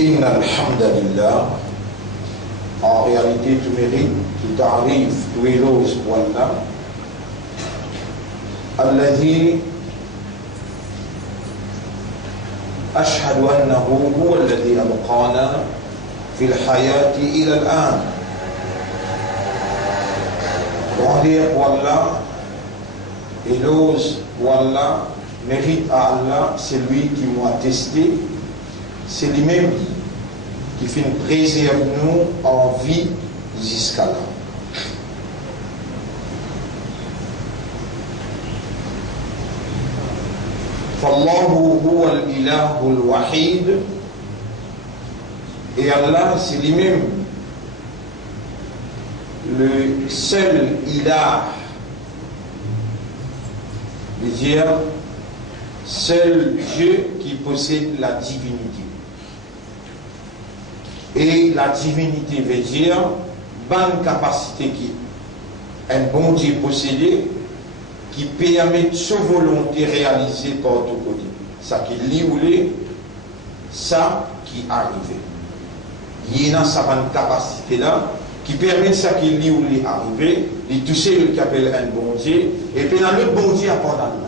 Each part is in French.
إن الحمد لله. En réalité, tout mérite, tout arrive, tout éloge pour Allah. الذي أشهد أنه هو الذي أبقانا في الحياة إلى الآن. Grandeur pour Allah, éloge pour Allah, mérite à Allah, c'est lui qui m'a attesté, c'est lui-même qui fait une préserve nous en vie jusqu'à là. فالله هو الإله الوحيد. Et Allah, c'est lui-même le seul ilah, c'est-à-dire seul Dieu qui possède la divinité. Et la divinité veut dire bonne capacité qui un bon Dieu possédé, qui permet de sa volonté réalisée par tout côté. Ça qui lit ou l'est, ça qui arrive. Il y a sa bonne capacité là, qui permet de ça qui lit ou l'est arrivé, de toucher le qui appelle un bon Dieu, et puis dans le bon Dieu à part d'Allah.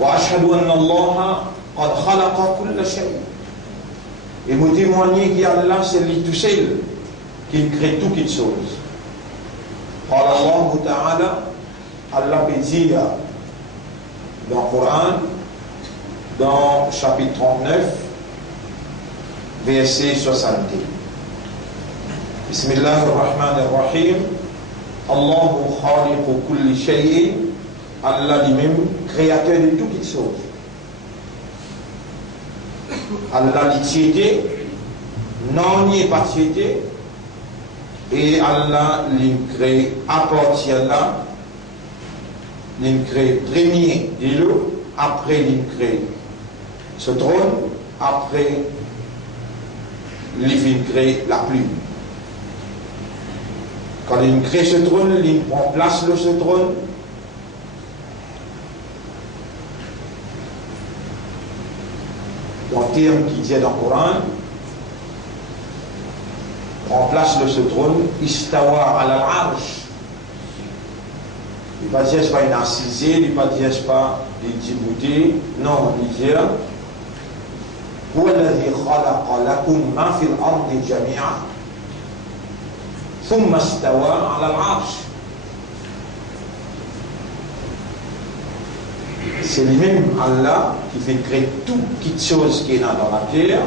وأشهد أن الله قد خلق كل شيء. Et vous témoignez qu'Allah c'est lui tout seul qui crée toutes les choses. قال الله تعالى, Allah peut dire dans le Coran, dans chapitre 39, verset 60. Bismillah ar-Rahman ar-Rahim. Allahu khaliqu kulli shay'in. Allah lui-même, créateur de toutes les choses. Allah l'utilité, non n'y est pas tiété, et Allah lui crée à partir là, lui crée premier de l'eau, après lui crée ce trône, après lui crée la pluie. Quand il crée ce trône, il prend place de ce trône. En termes qui dit dans le Coran, en place de ce trône, istawa ala al-arsh. Il ne va dire pas une assise, il ne va dire pas une djibouti, non, il dit هو الذي خلق لكم ما في الأرض جميعا ثم استوى على العرش. C'est lui-même Allah qui fait créer toute chose qui est dans la terre,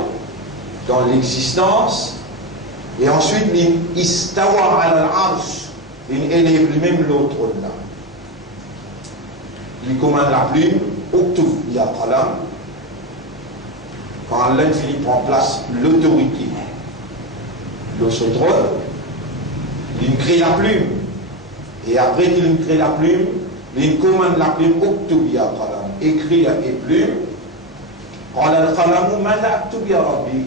dans l'existence, et ensuite il istawa ala al-arsh, il élève lui-même l'autre là. Il commande la plume, uktub ya qalam. Quand Allah finit prend place l'autorité de ce trône, il crée la plume, et après qu'il crée la plume, il commande la plume, uktub ya qalam, écrire et plume. قال القلم ماذا أكتب يا ربي.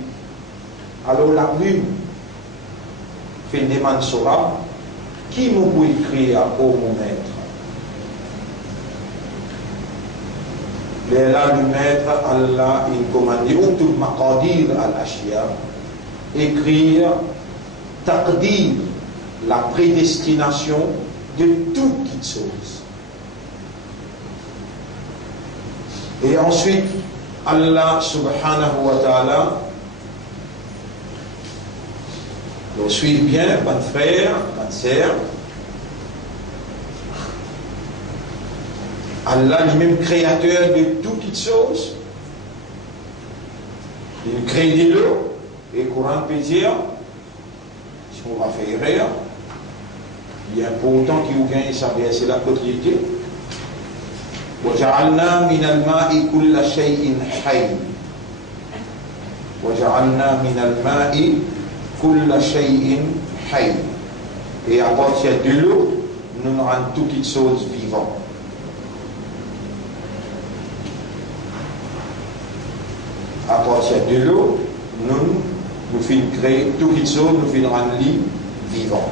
Alors la plume fait une demande sur qui me peut écrire au mon maître. Là le maître Allah il commande uktub maqadir al-ashya, écrire taqdir, la prédestination de toutes les choses. Et ensuite, Allah subhanahu wa ta'ala, nous suit bien, bon frère, bonne sœur. Allah lui-même créateur de toutes les choses. Il crée de l'eau, et le Coran peut dire, si on va faire erreur, il y a pourtant qui vous gagne sa c'est la quotidité. وجعلنا من الماء كل شيء حي. وجعلنا من الماء كل شيء حي. Et à partir de l'eau, nous rendons toutes les choses vivantes. À partir de l'eau, nous faisons créer toutes les choses, nous faisons rendre vivants.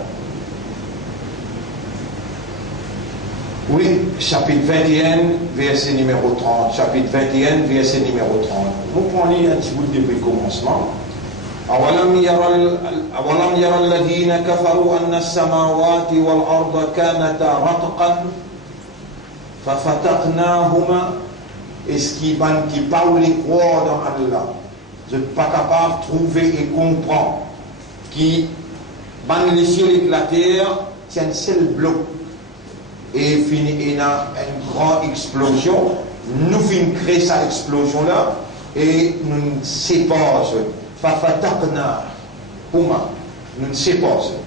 Oui, chapitre 21, verset numéro 30. Chapitre 21, verset numéro 30. Vous prenez un petit bout depuis le commencement. أولم يرى الذين كفروا أن السماوات والأرض كانتا رتقا ففتقناهما. Est-ce qui parle et croit dans Allah? Je ne suis pas capable de trouver et comprendre qui ban les cieux et la terre, c'est un seul bloc. Et il y a une grande explosion. Nous finissons créer cette explosion-là et nous nous séparons. ففتقنا هما nous nous séparons.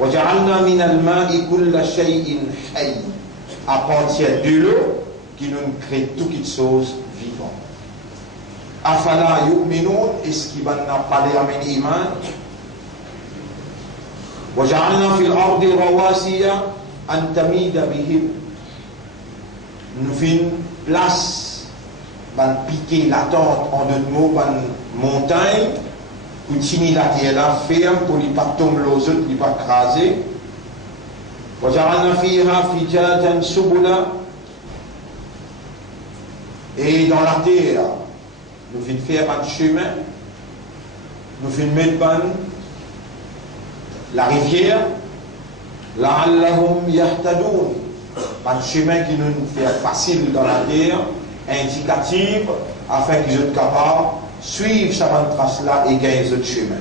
وجعلنا من الماء كل شيء حي. À partir de l'eau qui nous crée toutes les choses vivantes. أفلا يؤمنون. Est-ce qu'il va nous parler à mon iman? وجعلنا في الأرض رواسي أن تميد بهم. Nous faisons place, ban piquer la tente en deux mots, ban montagne, pour tenir la terre là ferme, pour ne pas tomber l'eau, pour ne pas craser. وجعلنا فيها فجاجا سبلا. Et dans la terre, nous faisons faire un chemin, nous faisons mettre la rivière, لعلهم يهتدون. Un chemin qui nous fait facile dans la terre, indicatif, afin qu'ils soient capables de suivre cette trace-là et gagner ce chemin.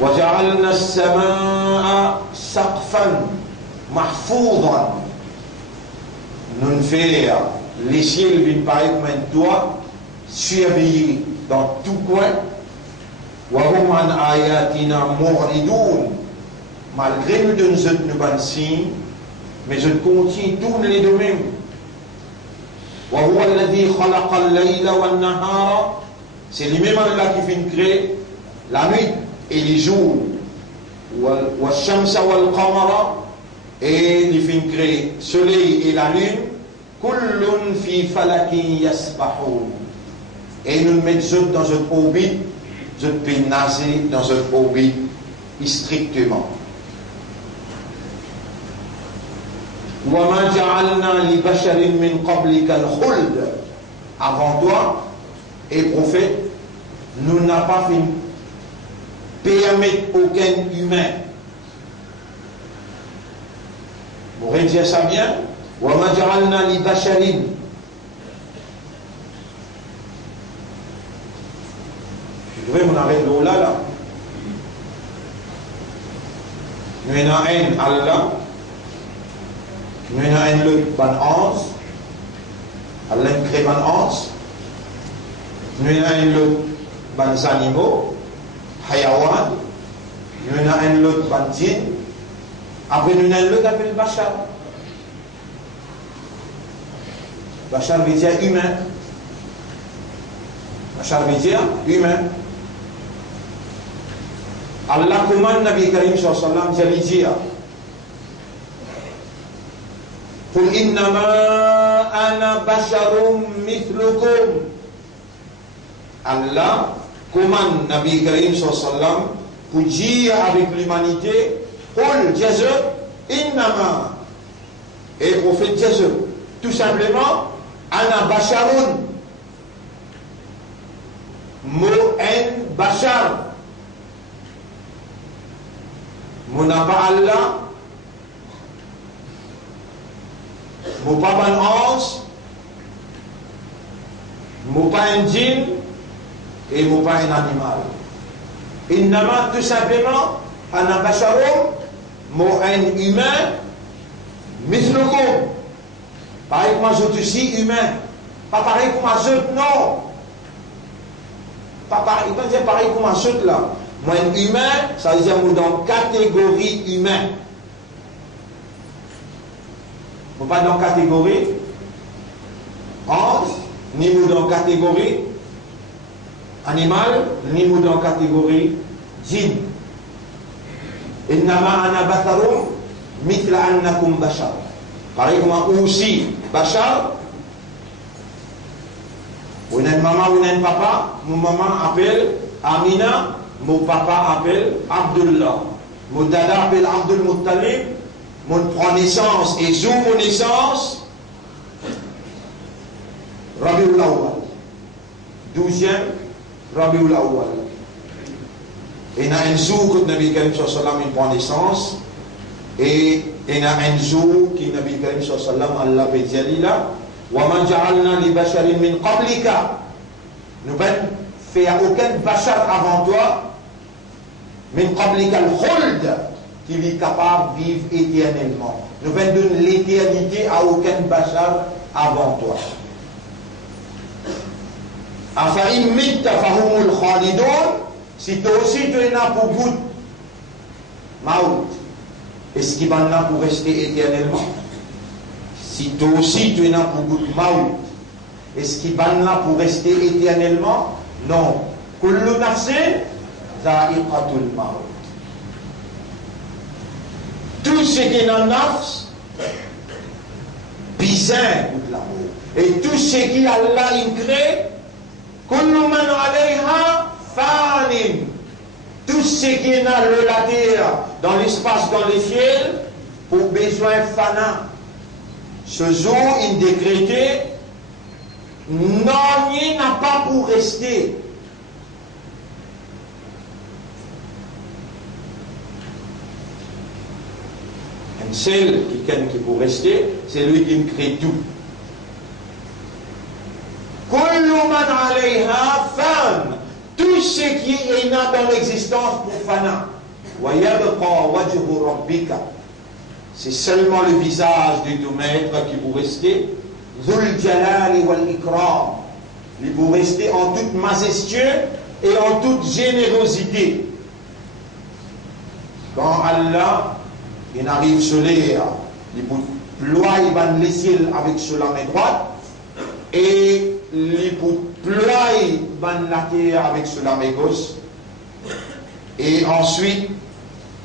وَجَعَلْنَا السَّمَاءَ سَقْفًا مَحْفُوظًا. Nous faisons les ciels viennent paraître comme un toit, surveillé dans tout coin. وَهُمْ عَنْ آيَاتِنَا مُعْرِضُونَ. Malgré nous donner nos bonnes signes, mais je continue tous les domaines. وهو الذي خلق الليل والنهار. C'est lui-même Allah qui fait créer la nuit et les jours. والشمس والقمر. Et il fait créer le soleil et la lune. كل في فلك يسبحون. Et nous mettons dans une orbite, je peux nager dans une orbite strictement. وَمَا جَعَلْنَا لِبَشَرٍ مِّن قَبْلِكَ الْخُلْدَ. Avant toi, et prophète, nous n'avons pas fait permettre aucun humain. Vous pourrez dire ça bien? وَمَا جَعَلْنَا لِبَشَرٍ. Je devrais m'arrêter là. Nous avons un Allah. Nous avons un autre ban ange. Allah crée ban ange. Nous avons un autre ban animaux, hayawan. Nous avons un autre ban djinn. Après nous avons un autre appelé Bachar. Bachar veut dire humain. Bachar veut dire humain. Allah commande Nabi Karim sallallahu alayhi wa sallam قل إنما أنا بشر مثلكم. Allah commande Nabi Karim sallam pour dire avec l'humanité, قل Jésus إنما. Et prophète Jésus, tout simplement, أنا بشر. Mot en bashar. Mon pas Allah. Mon pas un ange, mon pas un djinn et mon pas un animal. Innama tout simplement, ana basharum, mon un humain, mislukum. Pareil comme moi aussi humain. Pas pareil comme moi non. Pas pareil, il dire pareil comme moi là. Moi un humain, ça veut dire dans catégorie humain. Nous ne sommes pas dans la catégorie ange, ni nous dans la catégorie animal, ni nous dans la catégorie djinn. Innama ana basharum mithla annakum bashar. Pareil comme aussi bashar. Vous avez une maman, vous avez un papa. Mon maman appelle Amina, mon papa appelle Abdullah. Mon dada appelle Abdul Muttalib. mon prend naissance et joue mon naissance, Rabiul Awwal. 12e, Rabiul Awwal. Et il y a un jour que le Nabi Karim sallallahu prend naissance, et il y a un jour que le Nabi Karim sallallahu Allah peut dire là, وَمَا جَعَلْنَا لِبَشَرٍ مِّن قَبْلِكَ. Nous n'avons fait aucun bachar avant toi, min qablika al-khuld, qui est capable de vivre éternellement. Nous ne donner l'éternité à aucun bachar avant toi. Afa'im mitta fahumul khalidun. Si toi aussi tu es là pour goûter Maout, est-ce qu'il va là pour rester éternellement? Si toi aussi tu es là pour goûter Maout, est-ce qu'il va là pour rester éternellement? Non. Kullu nafsin za'iqatul maut. Tout ce qui est dans nafs, bizarre pour l'amour. Et tout ce qui Allah crée, kullu man alayha fanin. Tout ce qui est dans la terre, dans l'espace, dans les ciels, pour besoin fana. Ce jour, il décrétait, non, il n'a pas pour rester. Un seul qui pour rester, c'est lui qui crée tout. Kullu man alayha fan. Tout ce qui est dans l'existence pour fana. Wa yabqa wajhu rabbika. C'est seulement le visage de ton maître qui pour rester. Dhul jalali wal ikram. Il pour rester en toute majestueux et en toute générosité. Quand Allah il arrive sur l'air, il pour ployer le ciel avec sur la main droite et il pour ployer la terre avec sur la main gauche. Et ensuite,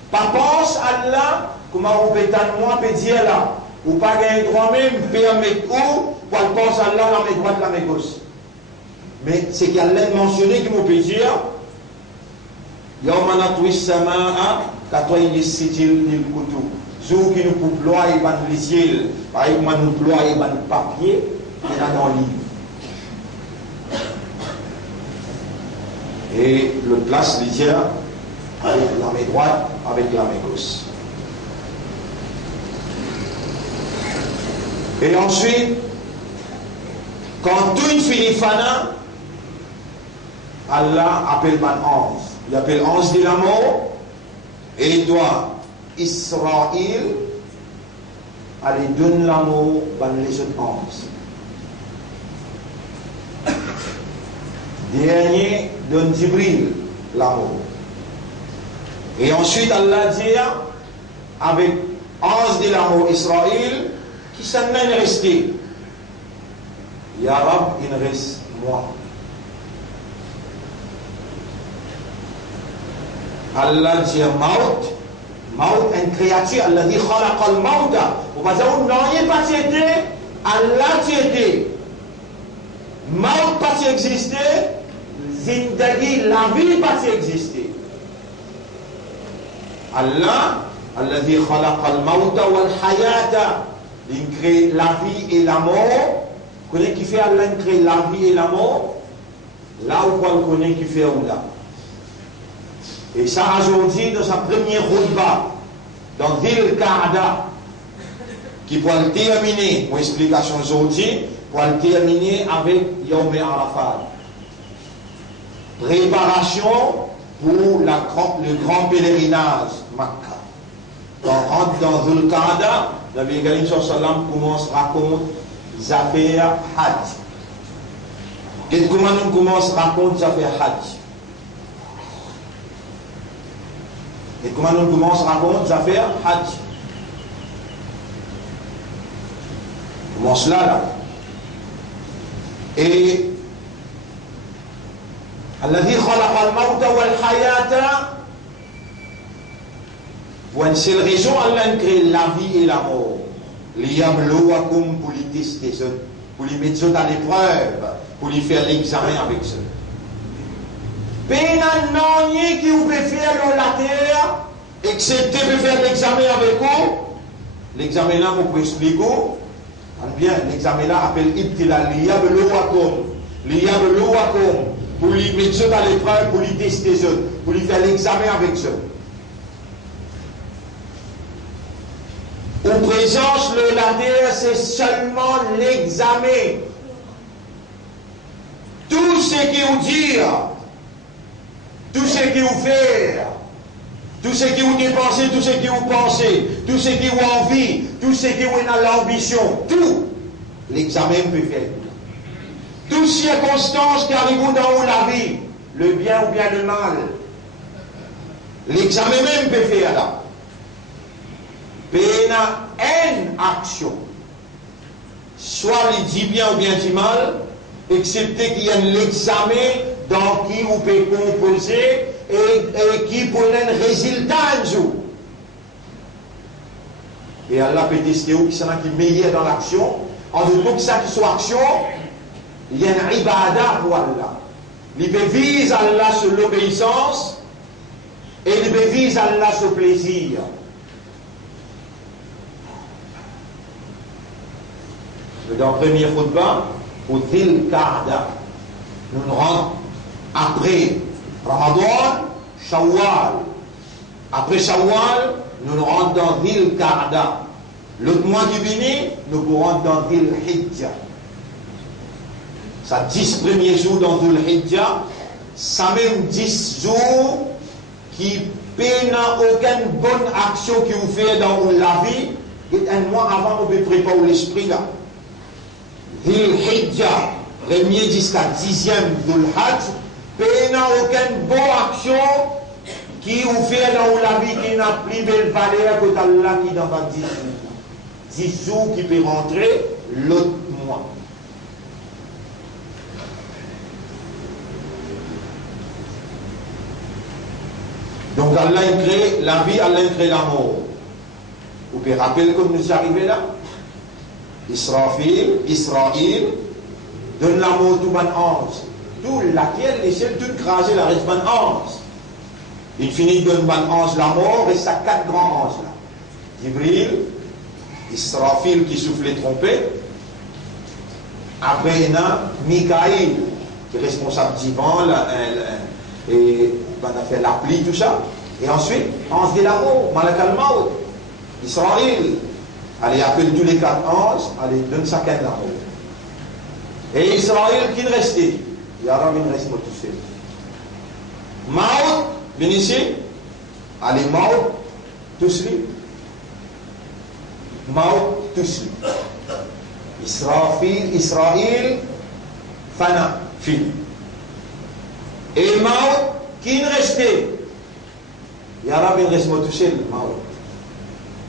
pas pense Allah, comment on peut moi peut dire là, ou pas gagner droit même, permettre où, pour pense Allah la main droite, la main gauche. Mais c'est qu'il y a mentionné qui m'ont peut dire, Yawma natwi samaa katwayi sijil lil kutub. Jour qui nous pour ployer le ciel, par exemple nous ployer le papier, et dans le livre. Et le place l'isière avec la main droite, avec la main gauche. Et ensuite, quand tout finit fana, Allah appelle man ange. Il appelle ange de la mort et il doit Israël aller donner l'amour dans les autres anges. Dernier donne Jibril l'amour. Et ensuite Allah dit avec ange de l'amour Israël qui s'en est resté. Ya Rab, il reste moi. Allah dit Maut, une créature, Allah dit khalaqa al-mauta. On va dire, non, il n'est pas été, Allah été. Maut pas existé, zindagi, la vie pas existé. Allah dit khalaqa al-mauta wal-hayata. Il crée la vie et la mort. Vous connaissez qui fait Allah crée la vie et la mort? Là où on connaît qui fait ou là. Et ça aujourd'hui dans sa première khutba dans Dhil Qa'da qui pour le terminer, mon explication aujourd'hui, pour le terminer avec Yawm Arafat. Préparation pour le grand pèlerinage Makkah. Quand on rentre dans Dhil Qa'da, le Nabi Karim sallam commence à raconter Zafir Hajj. Et comment on commence à raconter Zafir Hajj? Et comment on commence à raconter des affaires Hajj? On commence là. Et Allah dit khalaqa al-mauta wal-hayata. Pour une seule raison, Allah a créé la vie et la mort. Liyabluwakum, pour les tester, pour les mettre à l'épreuve, pour les faire l'examen avec eux. Pénal qui vous peut faire dans la terre, excepté de faire l'examen avec vous, l'examen là, pour expliquer, bien, l'examen là appelle Ibtila, l'iyab l'owakom, l'iyab l'owakom, pour lui mettre ça dans l'épreuve, pour lui tester ça, pour lui faire l'examen avec ça. Au présence, le la terre, c'est seulement l'examen. Tout ce qui vous dire, tout ce qui vous faire, tout ce qui vous dépensez, tout ce qui vous pensez, tout ce qui vous envie, tout ce qui vous a l'ambition, tout, l'examen peut faire. Toutes circonstances qui arrivent dans la vie, le bien ou bien le mal, l'examen même peut faire là. Il y a une action, soit il dit bien ou bien dit mal, excepté qu'il y a l'examen dans qui vous pouvez composer et qui peut donner un résultat un jour. Et Allah peut tester où qui sont qui meilleur dans l'action. En d'autres que ça qui soit action, il y a une ibadah pour Allah. Il vise Allah sur l'obéissance et il vise Allah sur le plaisir. Dans le premier khutbah, au Dhil Qa'da, nous rentrons après Ramadan, Shawwal. Après Shawwal, nous rentrons dans Dhil Qa'da. L'autre mois qui vient, nous rentrons dans Dhil Hijjah. Ça 10 premiers jours dans Dhil Hijjah, ça même 10 jours qui n'a aucune bonne action qui vous fait dans la vie. Et un mois avant, on peut préparer l'esprit là. Dhil Hijjah, premier jusqu'à 10e Dhul Hajj, n'a aucune bonne action qui vous fait dans la vie qui n'a plus belle valeur que Allah qui dans 10 jours. 10 jours qui peut rentrer l'autre mois. Donc Allah a créé la vie, Allah a créé la mort. Vous pouvez rappeler comme nous sommes arrivés là? Israël, donne la mort tout ban ange. Tout laquelle l'échelle toute crasée la reste ban ange. Il finit de donner ban ange la mort, et ça 4 grands anges là. Jibril, Israël qui souffle les trompettes. Après il y a Mikaïl qui est responsable du vent et on a fait la pluie, tout ça. Et ensuite, ange de la mort, Malak al-Maut, Israël. Allez, appelle tous les 4 anges, allez, donne ça qu'à la mort. Et Israël qui ne restait, il y a Rabbi ne reste pas tout seul. Maut, venez ici, allez, Maut, tous les. Maut, tous les. Israël, Fana, fini. Et Maut, qui ne restait, il y a Rabbi ne reste pas tout seul, Maut.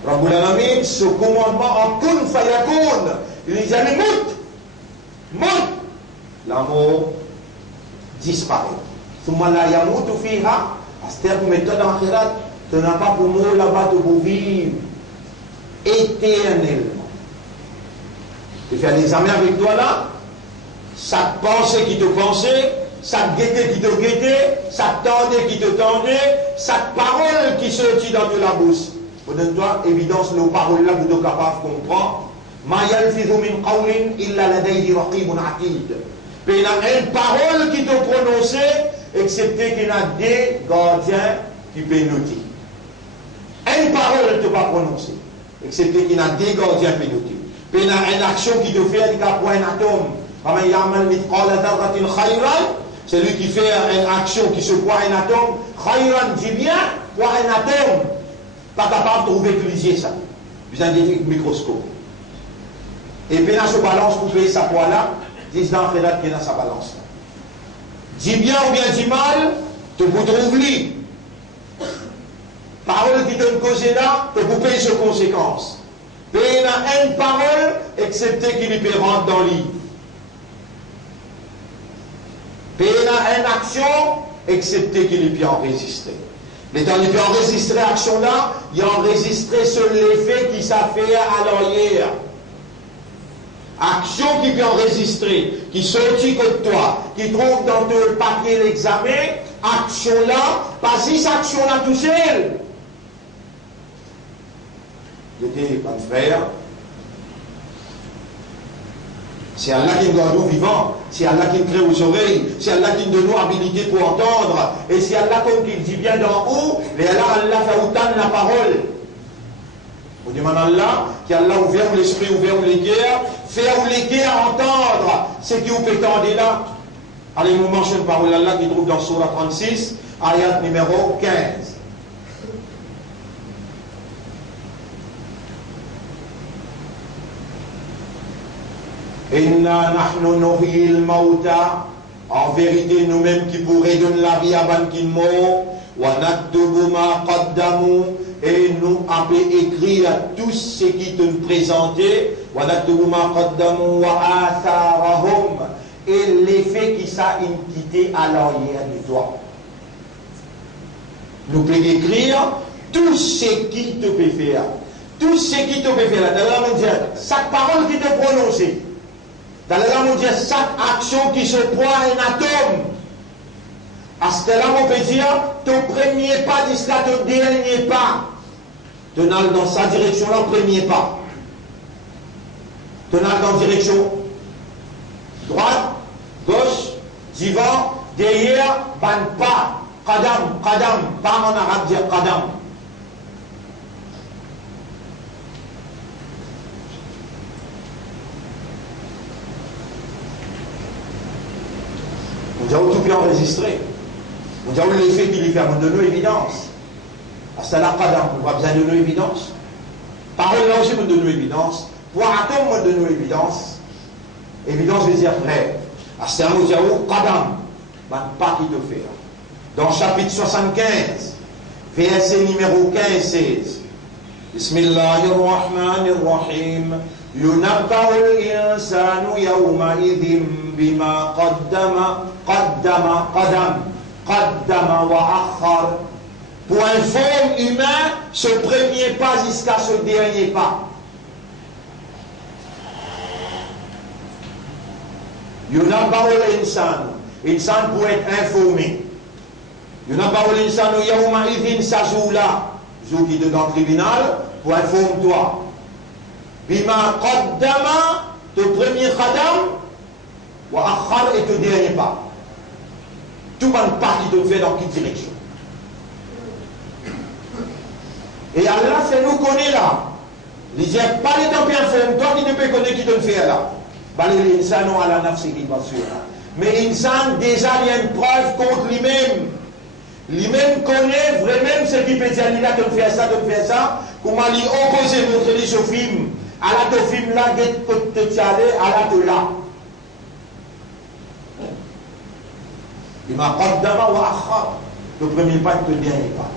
Rabbul Alamin, ce commandement en kun fayakun, il dit allez, mout, la mort disparaît. Souma la yamoutu fiha, c'est-à-dire que méthode en akhirat, tu n'as pas pour mourir là-bas, tu peux vivre éternellement. Tu fais un examen avec toi là, chaque pensée qui te pensait, chaque gaieté qui te guettait, chaque tendait qui te tendait, chaque parole qui sortit dans de la bouche. Donne-toi évidence, nos paroles là, vous êtes capables de comprendre. Ma yalfidhu min qawlin illa ladayhi raqibun atid. Il y a une parole qui te prononce, excepté qu'il y a des gardiens qui peuvent noter. Une parole ne te pas prononcer, excepté qu'il y a des gardiens qui peuvent noter. Il y a une action qui te fait un pour un atome. C'est lui qui fait une action qui se croit un atome. Khayran dit bien, pour un atome. Pas capable de trouver utiliser ça. Vous avez un microscope. Et puis dans ce balance, pour payer sa poids là, 10 ans après là, qui est dans sa balance là. Dis bien ou bien dis mal, tu peux trouver. Parole qui donne cause là, tu peux payer ses conséquences. Puis il y a une parole, excepté qu'il peut rentrer dans le livre. Puis il y a une action, excepté qu'il peut en résister. Mais dans les enregistré l'action là, il a enregistré sur l'effet qui s'est fait à l'arrière. Action qui peut enregistrer, qui sortit contre toi, qui trouve dans le papier l'examen, action là, pas si cette action là tout seul. J'étais un frère. C'est Allah qui nous garde vivants, c'est Allah qui nous crée aux oreilles, c'est Allah qui nous donne habilité pour entendre, et c'est Allah comme qui dit bien d'en haut, et Allah fait autant la parole. On demande à Allah, qui Allah ouvert l'esprit, ouvert les guerres, faire les guerres entendre ce qui vous peut tendre là. Allez, nous mentionne une parole Allah qui trouve dans Surah 36, ayat numéro 15. Inna nahnu nuhyil mauta. En vérité, nous-mêmes qui pourrions donner la vie à ban qui mort, wa naktubu ma qaddamu, et nous avons écrit à tous ceux qui te présenté, wa naktubu ma qaddamu wa atharahum, et l'effet qui ça quitté à l'arrière de toi. Nous pouvons écrire tout ce qui te peut faire, tout ce qui te peut faire. Dans la mondiale, chaque parole qui te prononcée. Dans la langue mondiale, chaque action qui se prend un atome. À ce là on peut dire, ton premier pas jusqu'à ton dernier pas. Tu n'as dans sa direction là, premier pas. Tu n'as dans direction droite, gauche, devant, derrière, ban pas. Qadam, qadam, pas en arabe dire qadam. Nous avons tout bien enregistré. Nous avons l'effet qu'il lui fait de nos évidences. C'est la qadam, on va besoin de nos évidences. Parole là aussi, de nos évidences. Pour atome de nos évidences. Évidence veut dire vrai. C'est un mot qadam. Pas qui te fait. Dans chapitre 75, verset numéro 15-16. Bismillahirrahmanirrahim. ينبأ الإنسان يومئذ بما قدم وأخر. Pour un forme humain, ce premier pas jusqu'à ce dernier pas. ينبأ الإنسان. Insan pour être informé. ينبأ الإنسان يومئذ sa jour-là. Jour qui est dans le tribunal, pour informe-toi. Bima qaddama, ton premier qadam, wa akhar et ton dernier pas. Tout le monde pas qui te fait dans quelle direction. Et Allah fait nous connaître là. Il dit, pas les temps informe, toi qui ne peux connaître qui te fait là. Balil insanu ala nafsihi basira. Mais l'insan déjà il y a une preuve contre lui-même. Lui-même connaît vraiment ce qui peut dire, il a te fait ça, comment lui opposer notre religion au film. Allah te film là, te tirer, Allah te là. Il m'a qaddama wa akhar. Le premier pas, le dernier pas.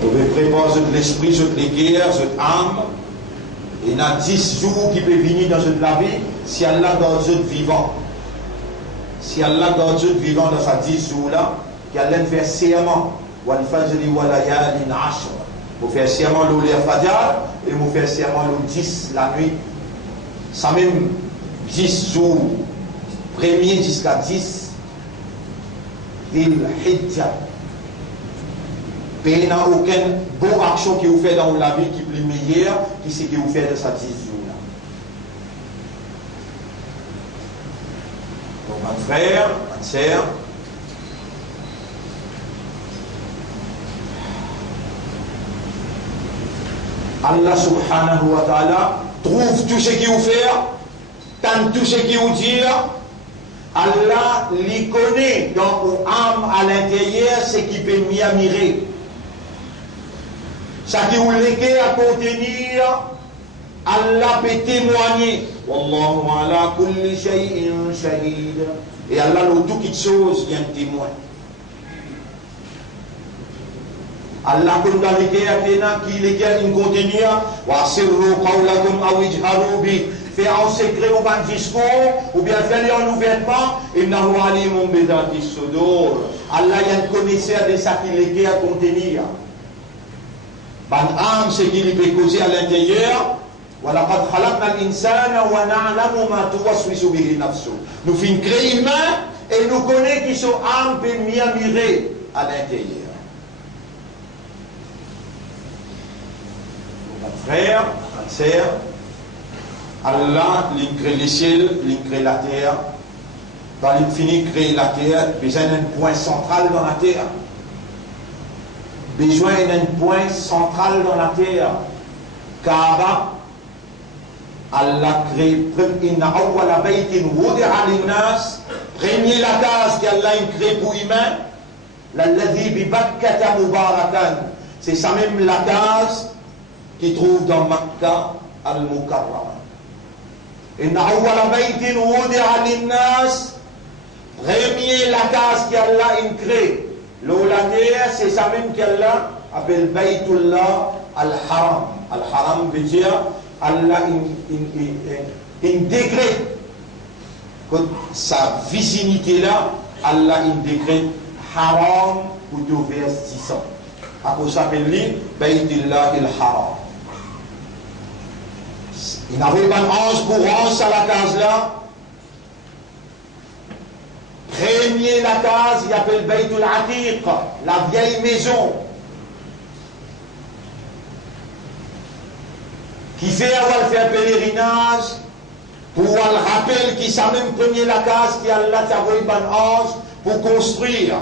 Vous pouvez préparer l'esprit, les guerres, votre âme. Il y a 10 jours qui peuvent venir dans la vie si Allah garde votre vivant. Si Allah garde votre vivant dans ces 10 jours là, qu'Allah fait serment. Wal-fajri wa layalin ashr. Vous faites serment le fajr et vous faites serment le 10 la nuit. Ça même 10 jours, premier jusqu'à 10, il hijja. Il n'y a aucune bonne action qui vous fait dans la vie qui est plus meilleure que ce que vous faites dans ces 10 jours-là. Donc, mon frère, ma sœur, Allah subhanahu wa ta'ala trouve tout ce qu'il vous fait, tant tout ce qu'il vous dit. Allah lui connaît dans vos âmes à l'intérieur ce qui peut m'y admirer. Ce qui vous légué à contenir, Allah peut témoigner. Wallahu ala kulli shay'in shahid. Et Allah, dans toute chose, vient témoin. Allah kun dalike atena qui lesquels in contenir wa sirru qawlakum aw ijharu bi, faire en secret ou ban discours ou bien faire en ouvertement, innahu alimun bi dhati sudur. Allah y a un connaisseur de ça qui lesquels à contenir. Ban âme ce qui lui peut causer à l'intérieur. Wa laqad khalaqna al-insana wa na'lamu ma tuwaswisu bihi nafsu. Nous fin créer humain et nous connaissons qui son âme peut mieux mirer à l'intérieur. frères, mes sœurs, Allah, il crée les ciels, il crée la terre. Dans l'infini, créer la terre, besoin d'un point central dans la terre. Besoin d'un point central dans la terre. Kaaba, Allah crée, premier la case qu'Allah crée pour humain, c'est ça même la case qui trouve dans Makkah al-Mukarrama. Premier la case qu'Allah crée, l'eau la terre, c'est ça même qu'Allah appelle Baytullah al-Haram. Al-Haram veut dire Allah décrète sa vicinité là, Allah décrète haram pour d'ouvertissant. À cause ça s'appelle Baytullah al-Haram. Il n'avait pas d'ange pour ange à la case là. Premier la case, il appelle Baytul Atiq, la vieille maison. Qui fait avoir fait un pèlerinage pour le rappel qui s'est même premier la case qui a Allah t'envoyé un ange pour construire.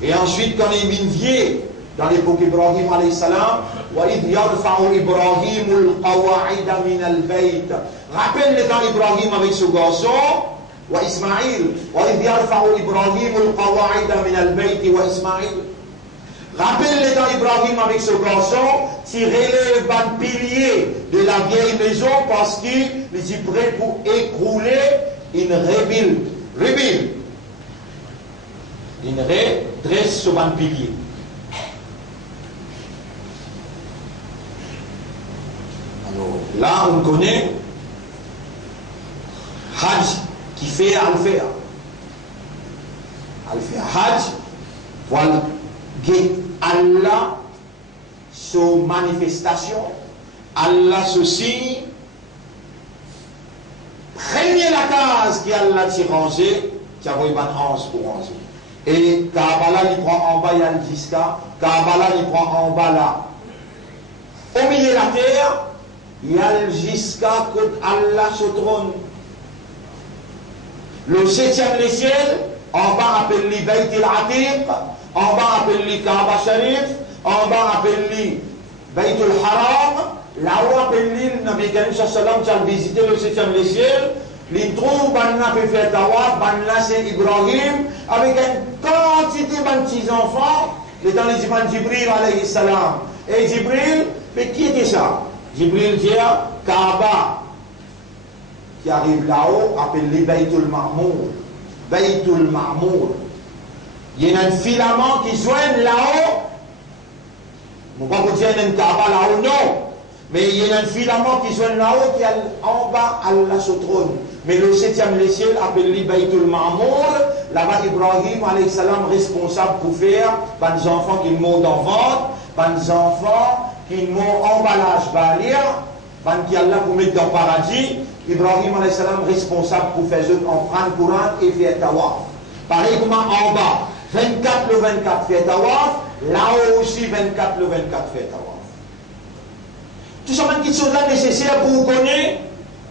Et ensuite, quand il est vieux, dans l'époque d'Ibrahim alayhi salam, وَإِذْ يَرْفَعُ إِبْرَاهِيمُ الْقَوَاعِدَ مِنَ الْبَيْتِ. Rappelle le temps Ibrahim avec ce garçon, وإسماعيل وإذ يرفع إبراهيم القواعد من البيت وإسماعيل. Rappelle les temps Ibrahim avec ce garçon, tirer les bancs piliers de la vieille maison parce qu'il est prêt pour écrouler une rebuild. Une redresse ce banc pilier. Alors là on connaît Hajj qui fait al-faire. Al-faire Hajj, voilà, Allah, son manifestation, Allah se signe, premier la case qui Allah s'y rangé, qui a vu un ange pour ranger. Et Kaabala, il prend en bas, il y a le Jiska, Kaabala, il prend en bas là. Au milieu de la terre, il y a le Jiska que Allah se trône. Le septième les ciels, en bas appelle-li Bayt al-Atiq, en bas appelle-li Kaaba Sharif, en bas appelle-li Bayt al-Haram, là-haut appelle-li le Nabi Karim sallam qui a visité le septième les ciels, il trouve Banna peut faire tawaf, Banna c'est Ibrahim, avec une quantité de petits enfants, les dans les divans Jibril alayhi salam. Et Jibril, mais qui était ça? Jibril dit Kaaba. Qui arrive là-haut, appelé Baytul Ma'mour. Baytul Ma'mour. Il y a un filament qui joigne là-haut. Je ne vais pas vous dire qu'il y a un Kaaba là-haut, non. Mais il y a un filament qui joigne là-haut qui est en bas, Allah se trône. Mais le septième les ciels, appelé Baytul Ma'mour, là-bas Ibrahim alayhi salam responsable pour faire des enfants qui mourent dans le ventre, des enfants qui mourent en emballage balir, qui Allah pour mettre dans le paradis. Ibrahim alayhi salam responsable pour faire en prendre Coran et faire tawaf. Pareil comme en bas, 24 le 24 fait tawaf, là-haut aussi 24 le 24 fait tawaf. Tout ça, une chose là nécessaire pour vous connaître,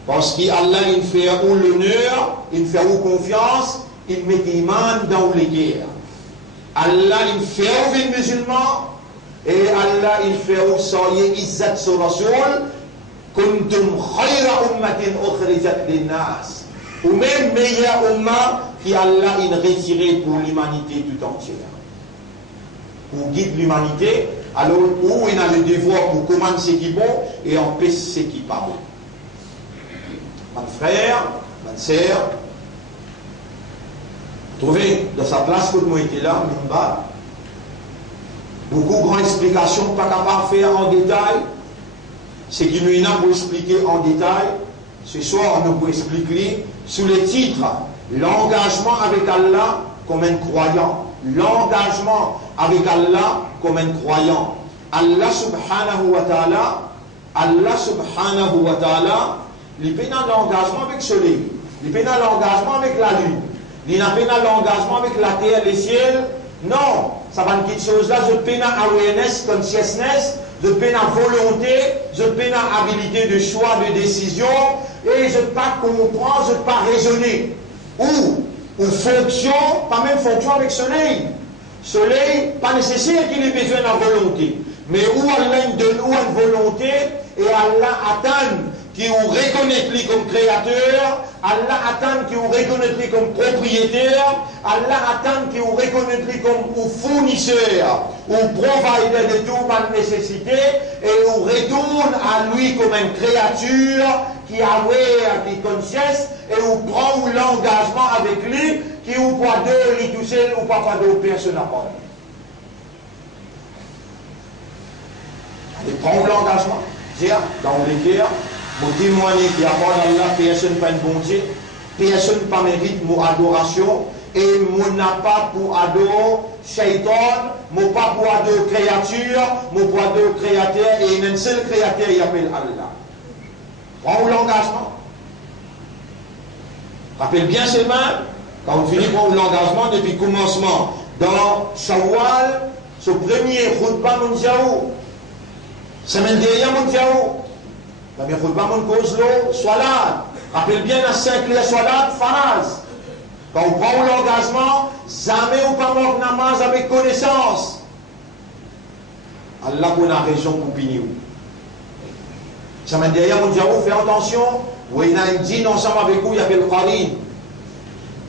parce qu'Allah il fait où l'honneur, il fait où confiance, il met l'iman dans les guerres. Allah il fait où les musulmans, et Allah il fait où soyez izzat sur Rasoul. Kuntum khayra ummatin ukhrijat linnas. Ou même meilleur umma qui Allah il retiré pour l'humanité tout entière. Pour guider l'humanité, alors où il a le devoir pour commander ce qui est bon et empêcher ce qui n'est pas bon. Mon frère, ma sœur, trouvez dans sa place que moi était là, Mimba. Beaucoup de grandes explications, pas capable de faire en détail. Ce qui nous a pour expliquer en détail, ce soir on peut expliquer sous les titres l'engagement avec Allah comme un croyant, l'engagement avec Allah comme un croyant. Allah subhanahu wa ta'ala, il peut dans l'engagement avec le soleil, il peut dans l'engagement avec la lune, il n'a pas dans l'engagement avec la terre, les ciels. Non, ça va une petite chose là, je peux dans awareness, consciousness, je peine à volonté, je peine à habilité de choix, de décision, et je ne pas comprendre, je ne pas raisonner. Ou fonction, pas même fonction avec soleil. Soleil, pas nécessaire qu'il ait besoin de la volonté. Mais où Allah donne une volonté, et Allah attend qui vous reconnaît lui comme créateur, Allah attend qui vous reconnaît lui comme propriétaire, Allah attend qui vous reconnaît lui comme fournisseur, ou provider de toute ma nécessité, et vous retourne à lui comme une créature qui a des conscience, et vous prend l'engagement avec lui, qui vous pas deux, lui tout seul, ou pas deux personnes à part. Il prend l'engagement, dire, dans les guerres, vous témoignez qu'il y a pas d'Allah, personne pas une bon Dieu, personne pas mérite mon adoration, et mon n'a pas pour adorer Shaitan, mon pas pour adorer créature, mon pour adorer créateur, et une seule créateur, il appelle Allah. Prends l'engagement. Rappelle bien ces mains, quand on finit prendre l'engagement depuis le commencement, dans Shawwal, ce premier khutbah mondial, semaine dernière mondial, la première khutbah mondial, Salat, rappelle bien la 5 les Salat, Faraz. Quand on prend l'engagement, jamais on pas mort namaz avec connaissance. Allah qu'on a raison pour punir. Semaine dernière mondial, fais attention, où il y a un dîner ensemble avec vous, il y avait le Qarin.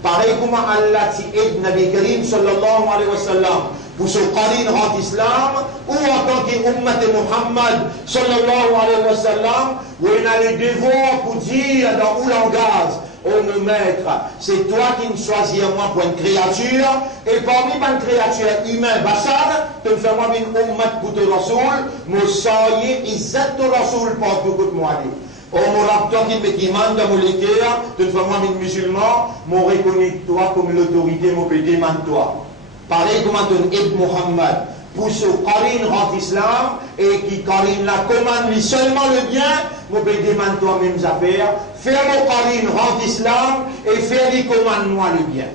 Pareil comme Allah t'aide Nabi Karim sallallahu alayhi wa sallam pour ce Qarin rend islam, ou en tant qu'ummat de Muhammad sallallahu alayhi wa sallam, où il a les devoirs pour dire dans où langage, oh mon maître, c'est toi qui me choisis moi pour une créature, et parmi une créature humaine, Bachar, tu me fais moi une ummat pour te rasoul, me soyez izzat te rasoul pour tout le monde. Oh mon raptor qui mande dans mon lecteur, tu me fais moi une musulman, me reconnaît toi comme l'autorité, me peut demander toi. Pareil comme ton Ibn Muhammad, pour ce Qarin rend islam, et qui Qarin la commande lui seulement le bien, me peut demander toi mêmes affaires, faire mon Qarin rend islam, et faire lui commande moi le bien.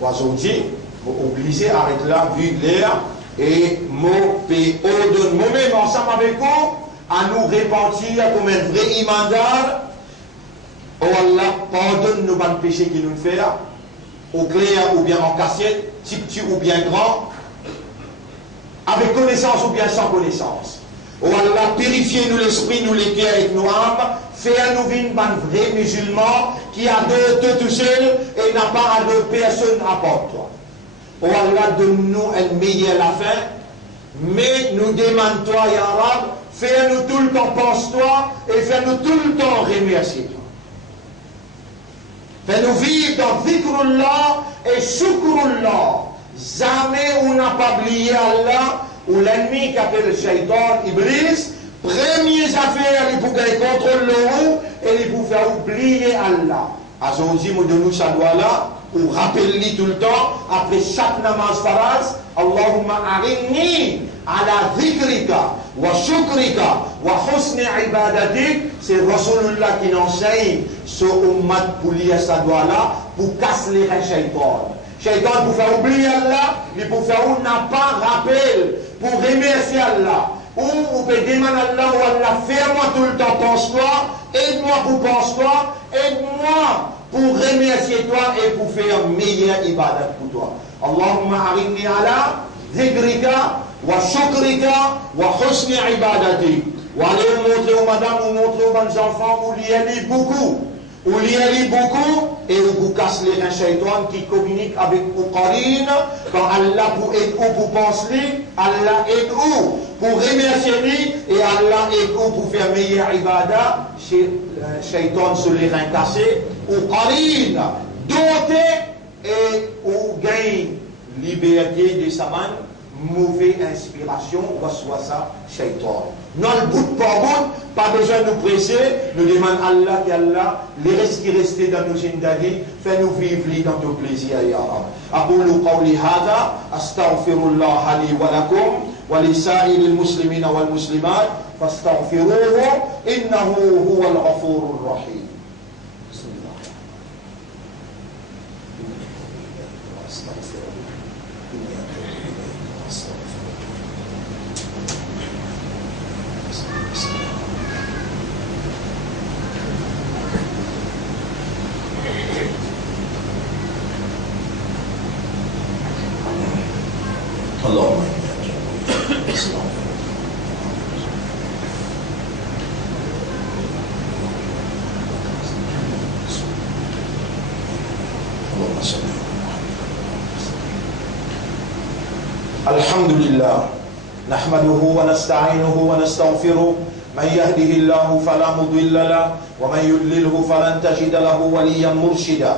Aujourd'hui, vous obligez à arrêter là, vu l'air, et moi-même ensemble avec vous, à nous repentir comme un vrai imandar. Oh Allah, pardonne nos bons péchés qui nous fait, au clair ou bien en cassette, petit ou bien grand, avec connaissance ou bien sans connaissance. Oh Allah, purifiez-nous l'esprit, nous les cœurs et nos âmes, fais-nous vivre un vrai musulman qui adore toi tout seul et n'a pas adoré personne à part toi. Oh Allah, donne-nous une meilleure la fin, mais nous demandons toi, Ya Rab, fais-nous tout le temps pense-toi et fais-nous tout le temps remercier toi. Fais-nous vivre dans Dhikrullah et Shukrullah. Jamais on n'a pas oublié Allah ou l'ennemi qui appelle le Shaitan, Iblis. Premières affaires, il faut qu'il contrôle le haut et il faut faire oublier Allah. Aujourd'hui, nous donnons ça doigt là, ou rappelle-lui tout le temps, après chaque namaz faraz, Allahumma arinni ala dhikrika wa shukrika wa husni ibadatik. C'est Rasulullah qui enseigne ce ummat pour lire ça doigt là, pour casser les Shaitan. Shaitan pour faire oublier Allah, il pour faire ou n'a pas rappel, pour remercier Allah. Ou on peut demander à Allah, ou Allah, fais-moi tout le temps, pense-toi, aide-moi pour pense-toi, aide-moi pour remercier toi et pour faire meilleure ibadat pour toi. Allahumma arinni ala dhikrika wa shukrika wa husni ibadatik. Ou allez vous montrer aux madames, vous montrer aux bonnes enfants, vous lisez beaucoup. Vous lisez beaucoup et vous cassez les Shaitan qui communique avec vous Qarin. Quand Allah pour aider ou pour penser, Allah aide ou pour remercier lui et Allah aide ou pour faire meilleure ibadah. Shaitan se les reins cassés ou Qarin doté et ou gagne liberté de sa main. Mauvaise inspiration, reçoit ça, Shaitan. Non, le bout par bout, pas besoin de nous presser, nous demandons Allah qu'Allah, les restes qui restaient dans nos zindagi, fais-nous vivre dans ton plaisir, Ya Rab. Aqulu qawli hada, astaghfirullah li wa lakum, wa li sa'iril muslimina wal muslimat, fastaghfiruhu, innahu huwa al-ghafurur rahim. اللهم الحمد لله نحمده ونستعينه ونستغفره من يهده الله فلا مضل له ومن يضلله فلن تجد له وليا مرشدا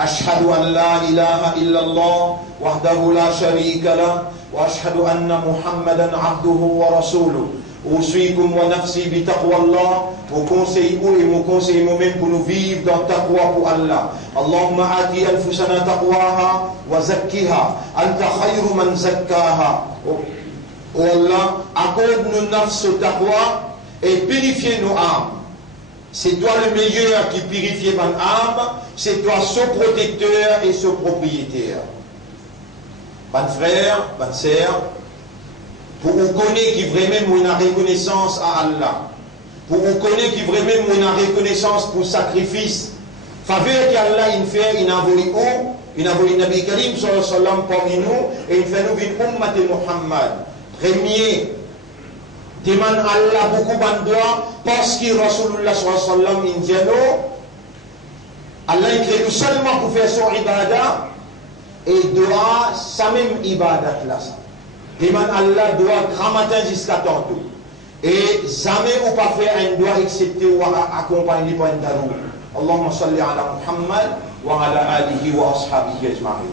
أشهد أن لا إله إلا الله وحده لا شريك له وأشهد أن محمدا عبده ورسوله أوصيكم ونفسي بتقوى الله وكونسيئو وكونسيئ مومن pour nous vivre dans taqwa pour Allah. Allahumma ati anfusana taqwaha wa zakkiha anta khayru man zakkaha. Oh Allah, accorde-nous nafs au taqwa et purifie nos âmes. C'est toi le meilleur qui purifie mon âme, c'est toi ce protecteur et ce propriétaire. Bon frère, bonne sœur, pour vous connaître qui vraiment une reconnaissance à Allah, pour vous connaître qui vraiment une reconnaissance pour sacrifice, faveur qu'Allah il fait, il a envoyé où, il a envoyé Nabi Karim sallallahu alayhi wa sallam parmi nous, et il fait nous une ummat de Muhammad. Premier, demande Allah beaucoup de droits, parce que Rasulullah sallallahu alayhi wa sallam il dit nous, Allah il crée nous seulement pour faire son ibadah, et doit sa même ibadat là. Demande Allah doit grand matin jusqu'à tantôt. Et jamais on pas faire un doigt excepté ou accompagné par un darou. Allahumma salli ala Muhammad wa ala alihi wa ashabihi ajma'in.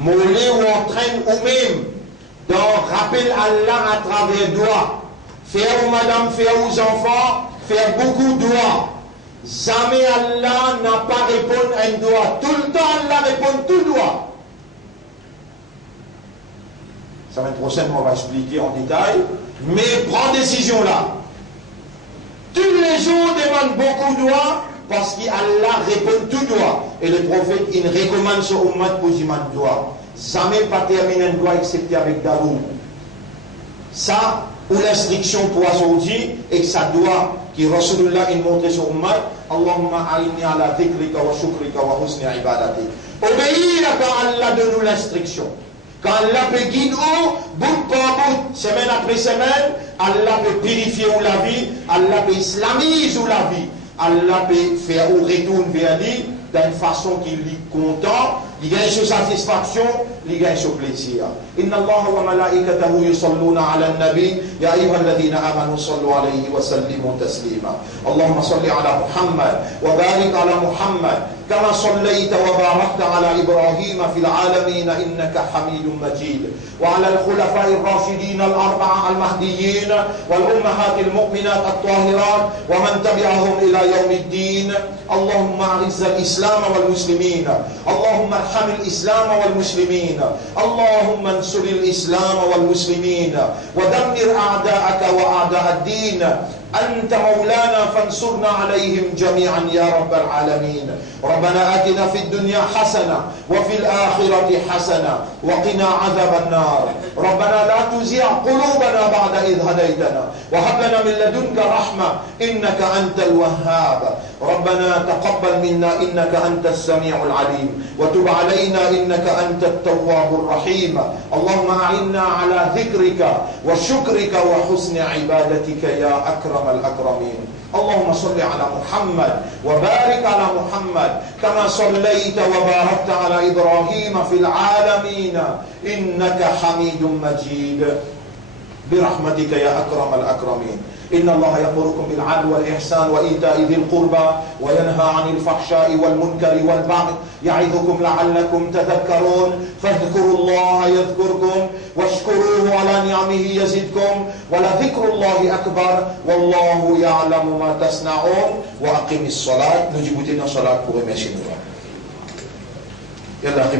Moulé ou entraîne ou même dans rappel Allah à travers doigt. Faire aux madame, faire aux enfants, faire beaucoup de doigts. Jamais Allah n'a pas répondu à un doigt. Tout le temps Allah répond tout doigt. La semaine prochaine, on va expliquer en détail. Mais prends décision là. Tous les jours, demande beaucoup de doigts parce qu'Allah répond tout doigt. Et le prophète, il recommande ce ummat pour dire doigt. Jamais pas terminer un doigt excepté avec Daroum. Ça, ou l'instruction pour Azoudi, et que ça doit, qui Rasulullah, il montre sur ummat. Allahumma a'inni ala dhikrika wa shukrika wa husni ibadati. Obéir quand Allah donne nous l'instruction. Quand Allah peut guider, bout par bout, semaine après semaine, Allah peut purifier la vie, Allah peut islamiser la vie, Allah peut faire ou retourner vers lui d'une façon qu'il est content, il gagne sa satisfaction, il gagne son plaisir. Inna Allah wa malaikatahu yusalluna ala nabi, ya ayyuha alladhina amanu sallu alayhi wa sallimu taslima. Allahumma salli ala Muhammad wa barik ala Muhammad. كما صليت وباركت على إبراهيم في العالمين إنك حميد مجيد وعلى الخلفاء الراشدين الأربعة المهديين والأمهات المؤمنات الطاهرات ومن تبعهم إلى يوم الدين. اللهم أعز الإسلام والمسلمين، اللهم ارحم الإسلام والمسلمين، اللهم انصر الإسلام والمسلمين ودمر أعداءك وأعداء الدين. أنت مولانا فانصرنا عليهم جميعا يا رب العالمين. ربنا آتنا في الدنيا حسنة وفي الآخرة حسنة وقنا عذاب النار. ربنا لا تزغ قلوبنا بعد إذ هديتنا وهب لنا من لدنك رحمة إنك أنت الوهاب. ربنا تقبل منا إنك أنت السميع العليم وتب علينا إنك أنت التواب الرحيم. اللهم أعنا على ذكرك وشكرك وحسن عبادتك يا أكرم الأكرمين. اللهم صل على محمد وبارك على محمد كما صليت وباركت على إبراهيم في العالمين إنك حميد مجيد برحمتك يا أكرم الأكرمين. إن الله يأمركم بالعدل والإحسان وإيتاء ذي القربى وينهى عن الفحشاء والمنكر والبغي يعظكم لعلكم تذكرون. فاذكروا الله يذكركم واشكروه على نعمه يزدكم ولذكر الله أكبر والله يعلم ما تصنعون. وأقم الصلاة. نجيب لنا صلاة pour remercier nous.